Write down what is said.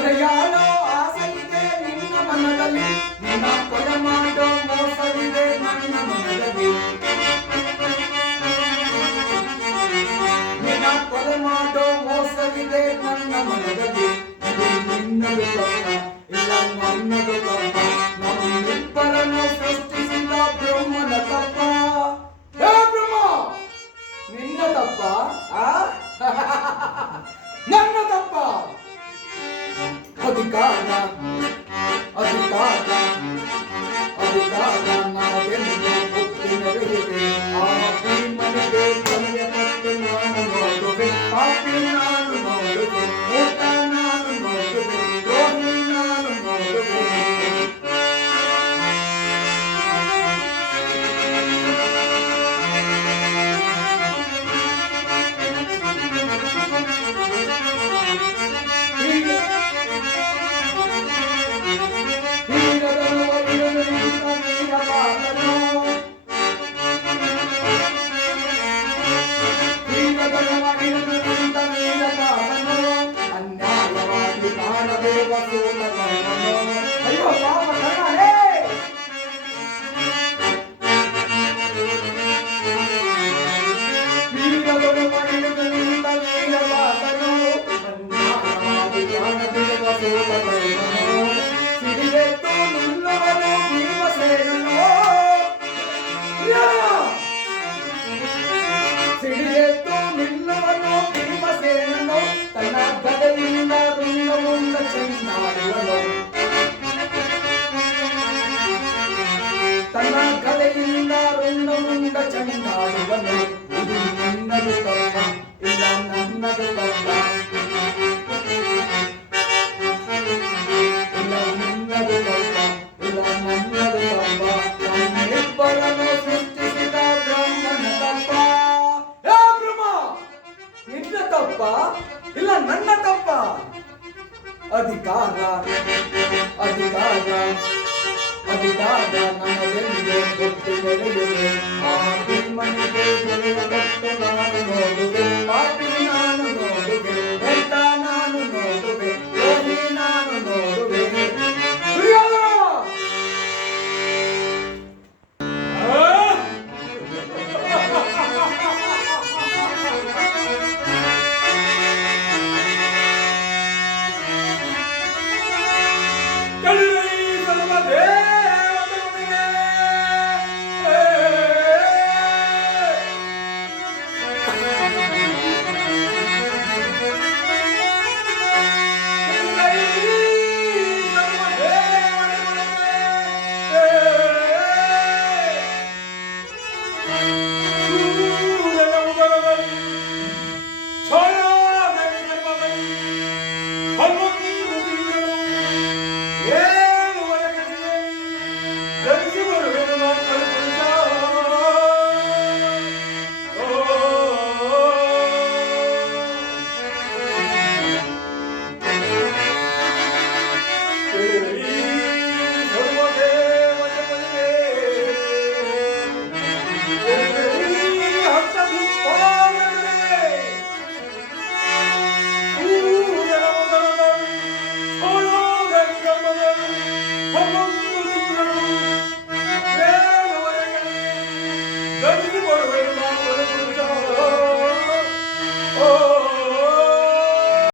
ದೊರೆಯಾಳೋ ಆಸೆಯಿದೆ ನಿನ್ನ ಮನದಲ್ಲಿ, ನಿನ್ನ ಕೊಲೆ ಮಾಡೋ ಮೋಸವಿದೆ ನನ್ನ ಮನದಲ್ಲಿ, ನಿನ್ನ ಕೊಲೆ ಮಾಡೋ ಮೋಸವಿದೆ ನನ್ನ ಮನದಲ್ಲಿ. ಇದು ನಿನ್ನದು ತಪ್ಪ ಇಲ್ಲ ನನ್ನದು ತಪ್ಪ, ನಮ್ಮಿಬ್ಬರನ್ನು ಸೃಷ್ಟಿಸಿದ ಬ್ರಹ್ಮನ ತಪ್ಪ. ಹೇ ಬ್ರಹ್ಮ, ನಿನ್ನ ತಪ್ಪ ನನ್ನ ತಪ್ಪ? ಅಧಿಕಾರ ಅಧಿಕಾರ ಅಧಿಕಾರ ನನಗೆಂದು ಬುದ್ಧಿ ನಡೆದಿದೆ. ಪಾಪಿ ಮನೆಗೆ ಕೊನೆಯ ಮತ್ತು ನಾನು ನೋಡುವೆ, ಪಾಪಿ ನಾನು ನೋಡುವೆ, ಊಟ ನಾನು ನೋಡುವೆ, ದ್ರೋಹಿ ನಾನು ನೋಡುವೆ. ಅನ್ಯಾಯವಾಗಿ ಕಾಣಬೇಕ ಸೋತ ಕರ್ಮನು. ಅಯ್ಯೋ ಪಾಪ ಕರ್ಣನೇ! ವೀರದೊಳು ಮಡಿದು ನಿಂತ ವೀರಪಾತನು, ಅನ್ಯಾಯವಾಗಿ ಕಾಣಬೇಕ ಸೋತ ಕರ್ಮನು. ಸಿಡಿದೆದ್ದು ನಿಲ್ಲುವನು ಭೀಮಸೇನನು, ಸಿಡಿದೆದ್ದು ನಿಲ್ಲುವನು ಭೀಮಸೇನನು. ತನ್ನ ಗದೆಯಿಂದ ರುಂಡಮುಂಡ ಚೆಂಡಾಡುವನು, ತನ್ನ ಗದೆಯಿಂದ ರುಂಡಮುಂಡ ಚೆಂಡಾಡುವನು. ಇದು ನಿನ್ನದು ತಪ್ಪ ಇಲ್ಲ ನನ್ನದು ತಪ್ಪ, ಇಲ್ಲ ನಿನ್ನದು ತಪ್ಪ ಇಲ್ಲ ನನ್ನದು ತಪ್ಪ, ನಮ್ಮಿಬ್ಬರನ್ನು ಸೃಷ್ಟಿಸಿದ ಬ್ರಹ್ಮನ ತಪ್ಪ. ಹೇ ಬ್ರಹ್ಮ, ನಿನ್ನ ತಪ್ಪ ಇಲ್ಲ ನನ್ನ ತಪ್ಪ? ಅಧಿಕಾರ ಅಧಿಕಾರ ಅಧಿಕಾರ ನನಗೆಂದು ಬುದ್ಧಿ ನಡೆದಿದೆ. ಪಾಪಿ ಮನೆಗೆ ಕೊನೆಯ ಮತ್ತು ನಾನು ನೋಡುವೆ, ಪಾಪಿ